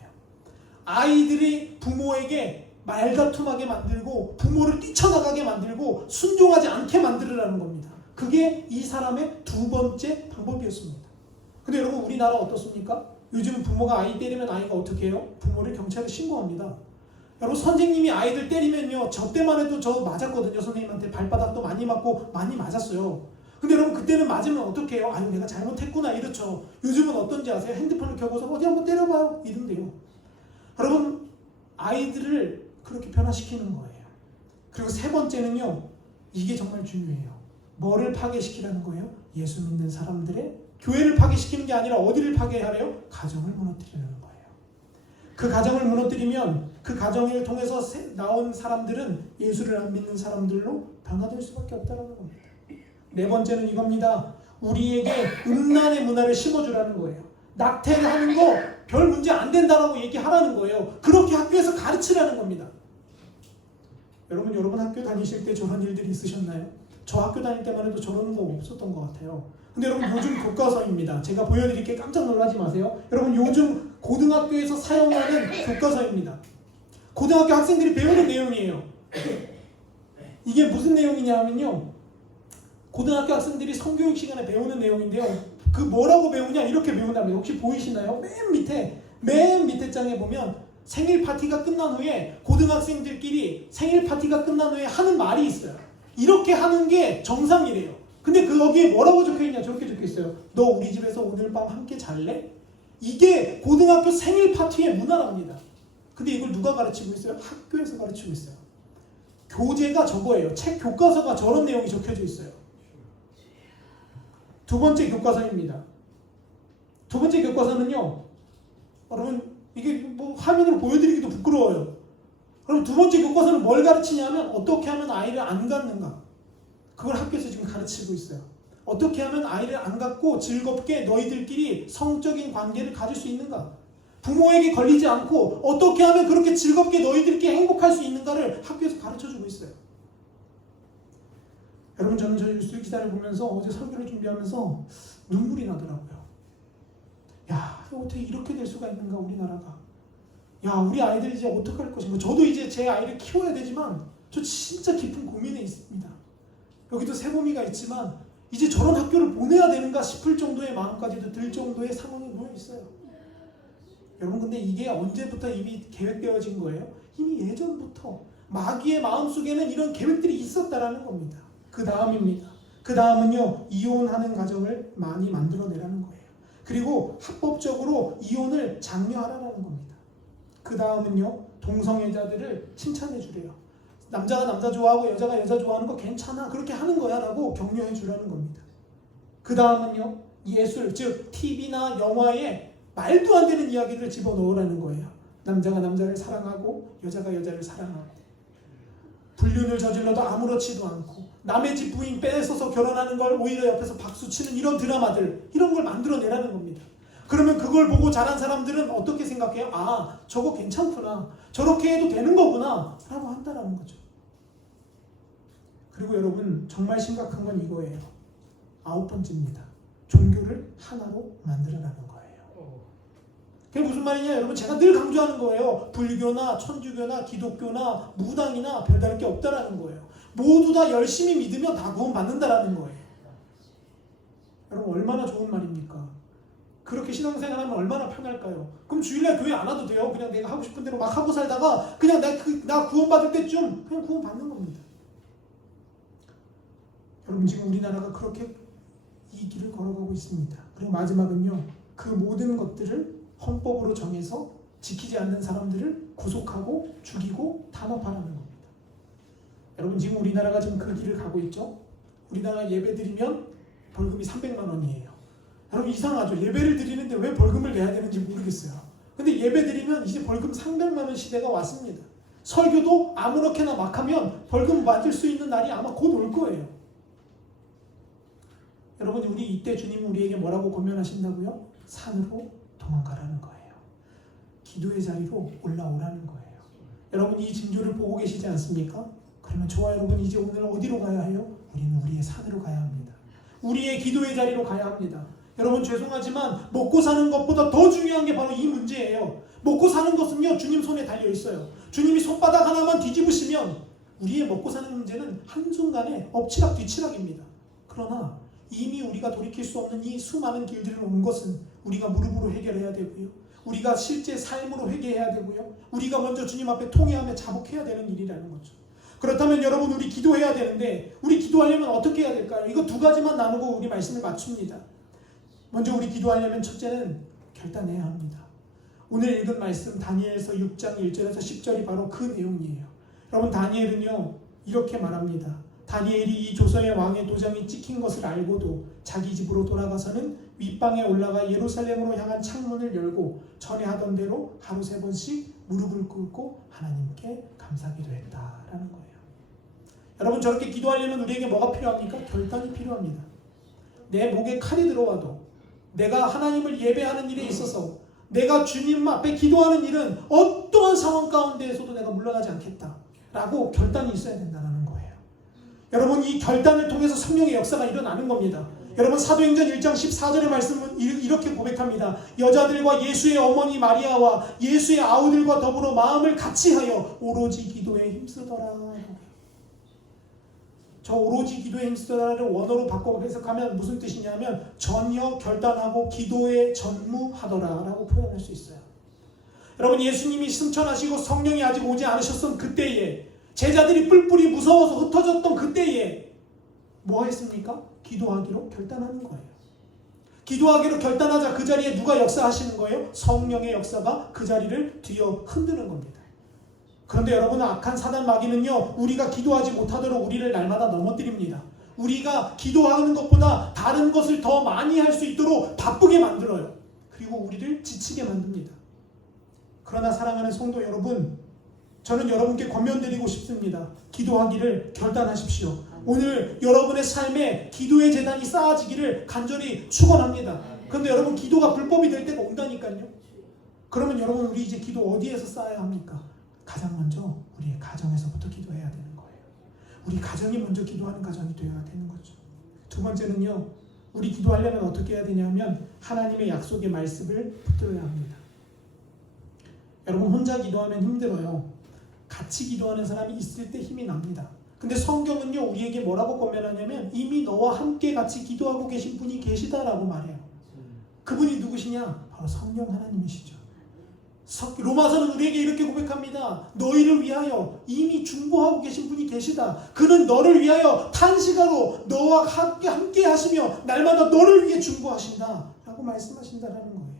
아이들이 부모에게 말다툼하게 만들고 부모를 뛰쳐나가게 만들고 순종하지 않게 만들으라는 겁니다. 그게 이 사람의 두 번째 방법이었습니다. 근데 여러분, 우리나라 어떻습니까? 요즘 부모가 아이 때리면 아이가 어떻게 해요? 부모를 경찰에 신고합니다. 여러분, 선생님이 아이들 때리면요, 저 때만 해도 저 맞았거든요. 선생님한테 발바닥도 많이 맞고 많이 맞았어요. 근데 여러분, 그때는 맞으면 어떻게 해요? 아유, 내가 잘못했구나 이렇죠. 요즘은 어떤지 아세요? 핸드폰을 켜고서 어디 한번 때려봐요 이런데요. 여러분, 아이들을 그렇게 변화시키는 거예요. 그리고 세 번째는요, 이게 정말 중요해요. 뭐를 파괴시키라는 거예요? 예수 믿는 사람들의 교회를 파괴시키는 게 아니라 어디를 파괴하래요? 가정을 무너뜨리는 거예요. 그 가정을 무너뜨리면 그 가정을 통해서 나온 사람들은 예수를 안 믿는 사람들로 변화될 수밖에 없다는 겁니다. 네 번째는 이겁니다. 우리에게 음란의 문화를 심어주라는 거예요. 낙태를 하는 거 별 문제 안 된다라고 얘기하라는 거예요. 그렇게 학교에서 가르치라는 겁니다. 여러분 학교 다니실 때 저런 일들이 있으셨나요? 저 학교 다닐 때만 해도 저런 거 없었던 것 같아요. 근데 여러분 요즘 교과서입니다. 제가 보여드릴게 깜짝 놀라지 마세요. 여러분 요즘 고등학교에서 사용하는 교과서입니다. 고등학교 학생들이 배우는 내용이에요. 이게 무슨 내용이냐 하면요. 고등학교 학생들이 성교육 시간에 배우는 내용인데요. 그 뭐라고 배우냐 이렇게 배운다면 혹시 보이시나요? 맨 밑에 장에 보면 생일 파티가 끝난 후에 고등학생들끼리 생일 파티가 끝난 후에 하는 말이 있어요. 이렇게 하는 게 정상이래요. 근데 거기에 뭐라고 적혀있냐? 저렇게 적혀있어요. 너 우리 집에서 오늘 밤 함께 잘래? 이게 고등학교 생일 파티의 문화랍니다. 근데 이걸 누가 가르치고 있어요? 학교에서 가르치고 있어요. 교재가 저거예요. 책 교과서가 저런 내용이 적혀져 있어요. 두 번째 교과서입니다. 두 번째 교과서는요. 여러분 이게 뭐 화면으로 보여드리기도 부끄러워요. 그럼 두 번째 교과서는 뭘 가르치냐면 어떻게 하면 아이를 안 갖는가. 그걸 학교에서 지금 가르치고 있어요. 어떻게 하면 아이를 안 갖고 즐겁게 너희들끼리 성적인 관계를 가질 수 있는가. 부모에게 걸리지 않고 어떻게 하면 그렇게 즐겁게 너희들끼리 행복할 수 있는가를 학교에서 가르쳐주고 있어요. 여러분 저는 저희 뉴스 기사를 보면서 어제 설교를 준비하면서 눈물이 나더라고요. 야 어떻게 이렇게 될 수가 있는가 우리나라가. 야 우리 아이들 이제 어떻게 할 것인가. 저도 이제 제 아이를 키워야 되지만 저 진짜 깊은 고민에 있습니다. 여기도 새봄이가 있지만 이제 저런 학교를 보내야 되는가 싶을 정도의 마음까지도 들 정도의 상황에 놓여 있어요. 여러분 근데 이게 언제부터 이미 계획되어진 거예요? 이미 예전부터 마귀의 마음속에는 이런 계획들이 있었다라는 겁니다. 그 다음입니다. 그 다음은요 이혼하는 가정을 많이 만들어내라는 거예요. 그리고 합법적으로 이혼을 장려하라는 겁니다. 그 다음은요 동성애자들을 칭찬해 주래요. 남자가 남자 좋아하고 여자가 여자 좋아하는 거 괜찮아. 그렇게 하는 거야 라고 격려해 주라는 겁니다. 그 다음은요 예술 즉 TV나 영화에 말도 안 되는 이야기를 집어넣으라는 거예요. 남자가 남자를 사랑하고 여자가 여자를 사랑하고 불륜을 저질러도 아무렇지도 않고 남의 집 부인 뺏어서 결혼하는 걸 오히려 옆에서 박수치는 이런 드라마들 이런 걸 만들어내라는 겁니다. 그러면 그걸 보고 자란 사람들은 어떻게 생각해요? 아 저거 괜찮구나. 저렇게 해도 되는 거구나 라고 한다는 거죠. 그리고 여러분 정말 심각한 건 이거예요. 9번째입니다. 종교를 하나로 만들어라는 거예요. 그게 무슨 말이냐 여러분 제가 늘 강조하는 거예요. 불교나 천주교나 기독교나 무당이나 별다를 게 없다라는 거예요. 모두 다 열심히 믿으면 다 구원받는다라는 거예요. 여러분 얼마나 좋은 말입니까? 그렇게 신앙생활하면 얼마나 편할까요? 그럼 주일날 교회 안 와도 돼요. 그냥 내가 하고 싶은 대로 막 하고 살다가 그냥 나 구원받을 때쯤 그냥 구원받는 겁니다. 여러분 지금 우리나라가 그렇게 이 길을 걸어가고 있습니다. 그리고 마지막은요 그 모든 것들을 헌법으로 정해서 지키지 않는 사람들을 구속하고 죽이고 탄압하라는 겁니다. 여러분 지금 우리나라가 지금 그 길을 가고 있죠. 우리나라 예배 드리면 벌금이 300만 원이에요. 여러분 이상하죠. 예배를 드리는데 왜 벌금을 내야 되는지 모르겠어요. 근데 예배 드리면 이제 벌금 300만 원 시대가 왔습니다. 설교도 아무렇게나 막 하면 벌금 받을 수 있는 날이 아마 곧 올 거예요. 여러분 우리 이때 주님은 우리에게 뭐라고 권면하신다고요? 산으로 도망가라는 거예요. 기도의 자리로 올라오라는 거예요. 여러분 이 징조를 보고 계시지 않습니까? 그러면 저와 여러분 이제 오늘 어디로 가야 해요? 우리는 우리의 산으로 가야 합니다. 우리의 기도의 자리로 가야 합니다. 여러분 죄송하지만 먹고 사는 것보다 더 중요한 게 바로 이 문제예요. 먹고 사는 것은요 주님 손에 달려 있어요. 주님이 손바닥 하나만 뒤집으시면 우리의 먹고 사는 문제는 한순간에 엎치락 뒤치락입니다. 그러나 이미 우리가 돌이킬 수 없는 이 수많은 길들을 온 것은 우리가 무릎으로 해결해야 되고요. 우리가 실제 삶으로 회개해야 되고요. 우리가 먼저 주님 앞에 통회하며 자복해야 되는 일이라는 거죠. 그렇다면 여러분 우리 기도해야 되는데 우리 기도하려면 어떻게 해야 될까요? 이거 두 가지만 나누고 우리 말씀을 맞춥니다. 먼저 우리 기도하려면 첫째는 결단해야 합니다. 오늘 읽은 말씀 다니엘서 6장 1절에서 10절이 바로 그 내용이에요. 여러분 다니엘은요 이렇게 말합니다. 다니엘이 이 조서의 왕의 도장이 찍힌 것을 알고도 자기 집으로 돌아가서는 윗방에 올라가 예루살렘으로 향한 창문을 열고 전에 하던 대로 하루 3번씩 무릎을 꿇고 하나님께 감사기도 했다라는 거예요. 여러분, 저렇게 기도하려면 우리에게 뭐가 필요합니까? 결단이 필요합니다. 내 목에 칼이 들어와도 내가 하나님을 예배하는 일에 있어서 내가 주님 앞에 기도하는 일은 어떠한 상황 가운데에서도 내가 물러나지 않겠다라고 결단이 있어야 된다는 거예요. 여러분, 이 결단을 통해서 성령의 역사가 일어나는 겁니다. 여러분, 사도행전 1장 14절의 말씀은 이렇게 고백합니다. 여자들과 예수의 어머니 마리아와 예수의 아우들과 더불어 마음을 같이하여 오로지 기도에 힘쓰더라. 저 오로지 기도에 힘쓰더라를 원어로 바꿔 해석하면 무슨 뜻이냐면 전혀 결단하고 기도에 전무하더라라고 표현할 수 있어요. 여러분, 예수님이 승천하시고 성령이 아직 오지 않으셨던 그때에, 제자들이 뿔뿔이 무서워서 흩어졌던 그때에 뭐 했습니까? 기도하기로 결단하는 거예요. 기도하기로 결단하자 그 자리에 누가 역사하시는 거예요? 성령의 역사가 그 자리를 뒤어 흔드는 겁니다. 그런데 여러분, 악한 사단 마귀는요, 우리가 기도하지 못하도록 우리를 날마다 넘어뜨립니다. 우리가 기도하는 것보다 다른 것을 더 많이 할 수 있도록 바쁘게 만들어요. 그리고 우리를 지치게 만듭니다. 그러나 사랑하는 성도 여러분, 저는 여러분께 권면드리고 싶습니다. 기도하기를 결단하십시오. 오늘 여러분의 삶에 기도의 재단이 쌓아지기를 간절히 축원합니다. 그런데 여러분, 기도가 불법이 될 때가 온다니까요. 그러면 여러분, 우리 이제 기도 어디에서 쌓아야 합니까? 가장 먼저 우리의 가정에서부터 기도해야 되는 거예요. 우리 가정이 먼저 기도하는 가정이 되어야 되는 거죠. 두 번째는요, 우리 기도하려면 어떻게 해야 되냐면 하나님의 약속의 말씀을 붙들어야 합니다. 여러분, 혼자 기도하면 힘들어요. 같이 기도하는 사람이 있을 때 힘이 납니다. 근데 성경은요, 우리에게 뭐라고 권면하냐면 이미 너와 함께 같이 기도하고 계신 분이 계시다라고 말해요. 그분이 누구시냐? 바로 성령 하나님이시죠. 로마서는 우리에게 이렇게 고백합니다. 너희를 위하여 이미 중보하고 계신 분이 계시다. 그는 너를 위하여 탄식하로 너와 함께 하시며 날마다 너를 위해 중보하신다 라고 말씀하신다는 거예요.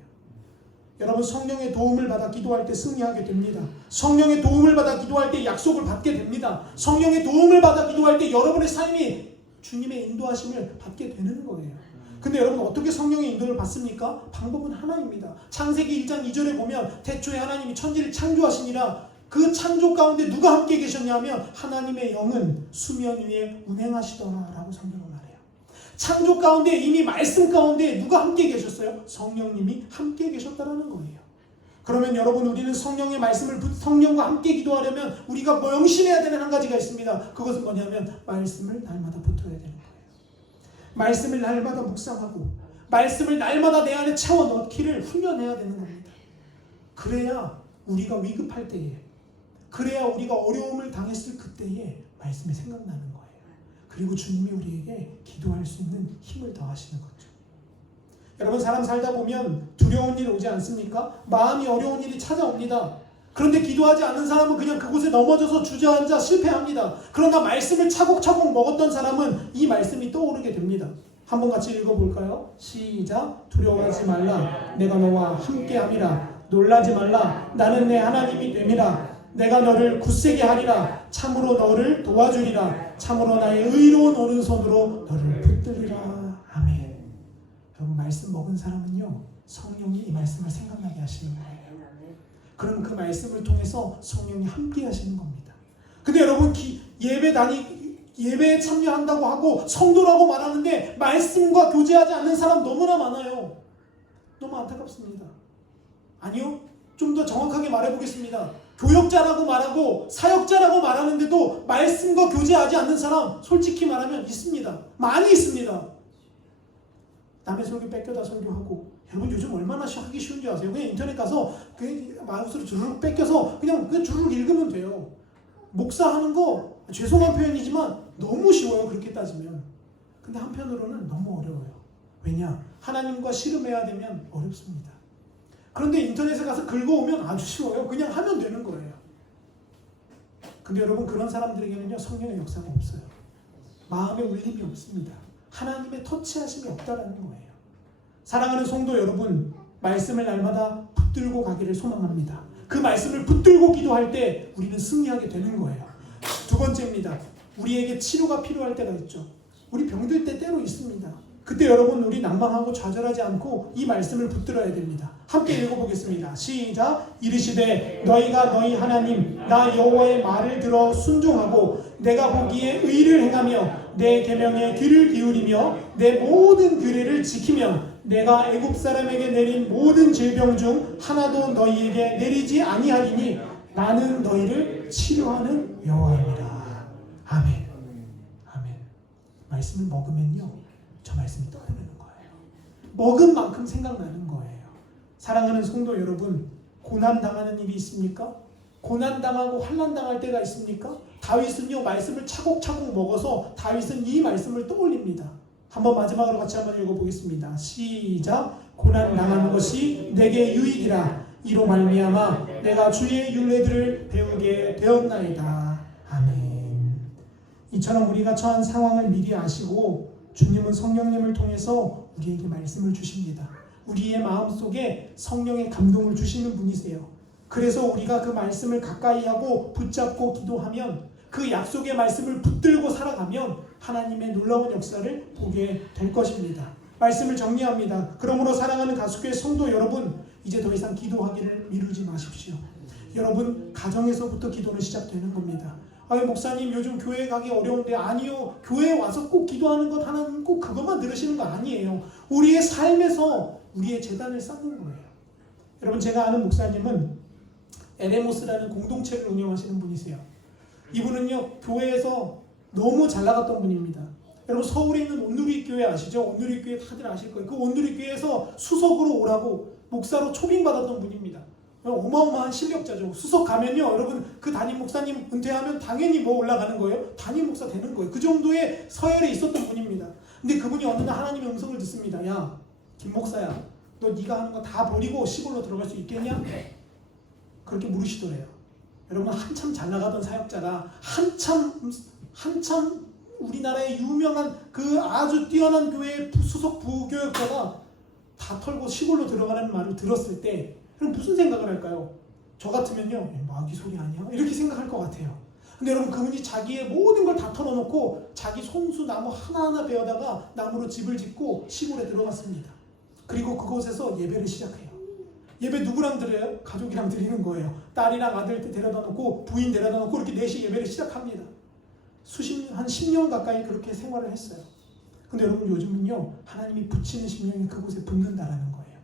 여러분, 성령의 도움을 받아 기도할 때 승리하게 됩니다. 성령의 도움을 받아 기도할 때 약속을 받게 됩니다. 성령의 도움을 받아 기도할 때 여러분의 삶이 주님의 인도하심을 받게 되는 거예요. 근데 여러분, 어떻게 성령의 인도를 받습니까? 방법은 하나입니다. 창세기 1장 2절에 보면 태초에 하나님이 천지를 창조하시니라. 그 창조 가운데 누가 함께 계셨냐면 하나님의 영은 수면 위에 운행하시더라 라고 성경은 말해요. 창조 가운데 이미 말씀 가운데 누가 함께 계셨어요? 성령님이 함께 계셨다라는 거예요. 그러면 여러분, 우리는 성령의 말씀을 성령과 함께 기도하려면 우리가 명심해야 되는 한 가지가 있습니다. 그것은 뭐냐면 말씀을 날마다 붙들어야 되는 거예요. 말씀을 날마다 묵상하고 말씀을 날마다 내 안에 채워 넣기를 훈련해야 되는 겁니다. 그래야 우리가 위급할 때에, 그래야 우리가 어려움을 당했을 그때에 말씀이 생각나는 거예요. 그리고 주님이 우리에게 기도할 수 있는 힘을 더하시는 거죠. 여러분, 사람 살다 보면 두려운 일 오지 않습니까? 마음이 어려운 일이 찾아옵니다. 그런데 기도하지 않은 사람은 그냥 그곳에 넘어져서 주저앉아 실패합니다. 그러나 말씀을 차곡차곡 먹었던 사람은 이 말씀이 떠오르게 됩니다. 한번 같이 읽어볼까요? 시작. 두려워하지 말라. 내가 너와 함께함이라. 놀라지 말라. 나는 내 하나님이 됨이라. 내가 너를 굳세게 하리라. 참으로 너를 도와주리라. 참으로 나의 의로운 오른손으로 너를 붙들리라. 아멘. 여러분, 말씀 먹은 사람은요, 성령이 이 말씀을 생각나게 하시는 거예요. 그럼 그 말씀을 통해서 성령이 함께 하시는 겁니다. 근데 여러분, 예배에 참여한다고 하고 성도라고 말하는데 말씀과 교제하지 않는 사람 너무나 많아요. 너무 안타깝습니다. 아니요, 좀 더 정확하게 말해보겠습니다. 교역자라고 말하고 사역자라고 말하는데도 말씀과 교제하지 않는 사람 솔직히 말하면 있습니다. 많이 있습니다. 남의 설교 뺏겨다 설교하고, 여러분 요즘 얼마나 하기 쉬운지 아세요? 그냥 인터넷 가서 그 마우스로 주르륵 뺏겨서 그냥 주르륵 읽으면 돼요. 목사하는 거 죄송한 표현이지만 너무 쉬워요, 그렇게 따지면. 근데 한편으로는 너무 어려워요. 왜냐? 하나님과 씨름해야 되면 어렵습니다. 그런데 인터넷에 가서 긁어오면 아주 쉬워요. 그냥 하면 되는 거예요. 근데 여러분, 그런 사람들에게는요, 성령의 역사가 없어요. 마음의 울림이 없습니다. 하나님의 터치하심이 없다라는 거예요. 사랑하는 성도 여러분, 말씀을 날마다 붙들고 가기를 소망합니다. 그 말씀을 붙들고 기도할 때 우리는 승리하게 되는 거예요. 두 번째입니다. 우리에게 치료가 필요할 때가 있죠. 우리 병들 때 때로 있습니다. 그때 여러분 우리 낭망하고 좌절하지 않고 이 말씀을 붙들어야 됩니다. 함께 읽어보겠습니다. 시작. 이르시되 너희가 너희 하나님 나 여호와의 말을 들어 순종하고 내가 보기에 의를 행하며 내 계명에 귀를 기울이며 내 모든 규례를 지키면 내가 애굽 사람에게 내린 모든 질병 중 하나도 너희에게 내리지 아니하리니 나는 너희를 치료하는 여호와입니다. 아멘. 아멘. 말씀을 먹으면요 저 말씀이 떠오르는 거예요. 먹은 만큼 생각나는 거예요. 사랑하는 성도 여러분, 고난당하는 일이 있습니까? 고난당하고 환난당할 때가 있습니까? 다윗은요 말씀을 차곡차곡 먹어서 다윗은 이 말씀을 떠올립니다. 한번 마지막으로 같이 한번 읽어보겠습니다. 시작. 고난당하는 것이 내게 유익이라 이로 말미암아 내가 주의 율례들을 배우게 되었나이다. 아멘. 이처럼 우리가 처한 상황을 미리 아시고 주님은 성령님을 통해서 우리에게 말씀을 주십니다. 우리의 마음속에 성령의 감동을 주시는 분이세요. 그래서 우리가 그 말씀을 가까이 하고 붙잡고 기도하면 그 약속의 말씀을 붙들고 살아가면 하나님의 놀라운 역사를 보게 될 것입니다. 말씀을 정리합니다. 그러므로 사랑하는 가수교회 성도 여러분, 이제 더 이상 기도하기를 미루지 마십시오. 여러분 가정에서부터 기도는 시작되는 겁니다. 아니 목사님 요즘 교회 가기 어려운데 아니요. 교회에 와서 꼭 기도하는 것 하나님 꼭 그것만 들으시는 거 아니에요. 우리의 삶에서 우리의 재단을 쌓는 거예요. 여러분 제가 아는 목사님은 에레모스라는 공동체를 운영하시는 분이세요. 이분은요 교회에서 너무 잘 나갔던 분입니다. 여러분 서울에 있는 온누리교회 아시죠? 온누리교회 다들 아실 거예요. 그 온누리교회에서 수석으로 오라고 목사로 초빙받았던 분입니다. 어마어마한 실력자죠. 수석 가면요 여러분 그 담임 목사님 은퇴하면 당연히 뭐 올라가는 거예요? 담임 목사 되는 거예요. 그 정도의 서열에 있었던 분입니다. 근데 그분이 어느 날 하나님의 음성을 듣습니다. 야 김 목사야 너 네가 하는 거 다 버리고 시골로 들어갈 수 있겠냐? 그렇게 물으시더래요. 여러분 한참 잘 나가던 사역자가 한참 우리나라의 유명한 그 아주 뛰어난 교회의 수석 부교역자가 다 털고 시골로 들어가라는 말을 들었을 때 그럼 무슨 생각을 할까요? 저 같으면요 마귀 소리 아니야? 이렇게 생각할 것 같아요. 근데 여러분 그분이 자기의 모든 걸 다 털어놓고 자기 손수 나무 하나하나 베어다가 나무로 집을 짓고 시골에 들어갔습니다. 그리고 그곳에서 예배를 시작해요. 예배 누구랑 드려요? 가족이랑 드리는 거예요. 딸이랑 아들 데려다 놓고 부인 데려다 놓고 이렇게 넷이 예배를 시작합니다. 한 10년 가까이 그렇게 생활을 했어요. 근데 여러분 요즘은요 하나님이 붙이는 심령이 그곳에 붙는다라는 거예요.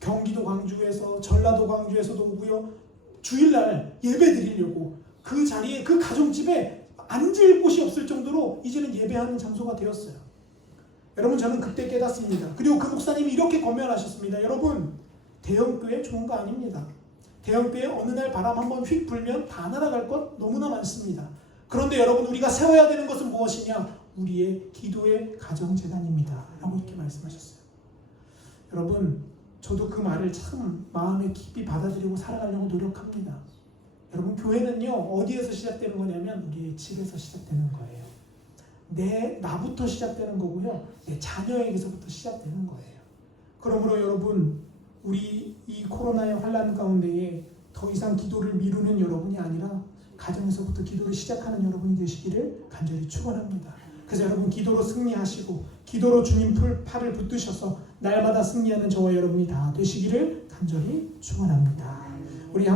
경기도 광주에서 전라도 광주에서도 오고요. 주일날 예배 드리려고 그 자리에 그 가정집에 앉을 곳이 없을 정도로 이제는 예배하는 장소가 되었어요. 여러분 저는 그때 깨닫습니다. 그리고 그 목사님이 이렇게 권면하셨습니다. 여러분 대형교회 좋은 거 아닙니다. 대형교회 어느 날 바람 한번 휙 불면 다 날아갈 것 너무나 많습니다. 그런데 여러분 우리가 세워야 되는 것은 무엇이냐? 우리의 기도의 가정재단입니다. 라고 이렇게 말씀하셨어요. 여러분 저도 그 말을 참 마음에 깊이 받아들이고 살아가려고 노력합니다. 여러분 교회는요 어디에서 시작되는 거냐면 우리의 집에서 시작되는 거예요. 나부터 시작되는 거고요. 내 자녀에게서부터 시작되는 거예요. 그러므로 여러분 우리 이 코로나의 환난 가운데에 더 이상 기도를 미루는 여러분이 아니라 가정에서부터 기도를 시작하는 여러분이 되시기를 간절히 축원합니다. 그래서 여러분 기도로 승리하시고 기도로 주님 팔을 붙드셔서 날마다 승리하는 저와 여러분이 다 되시기를 간절히 축원합니다. 우리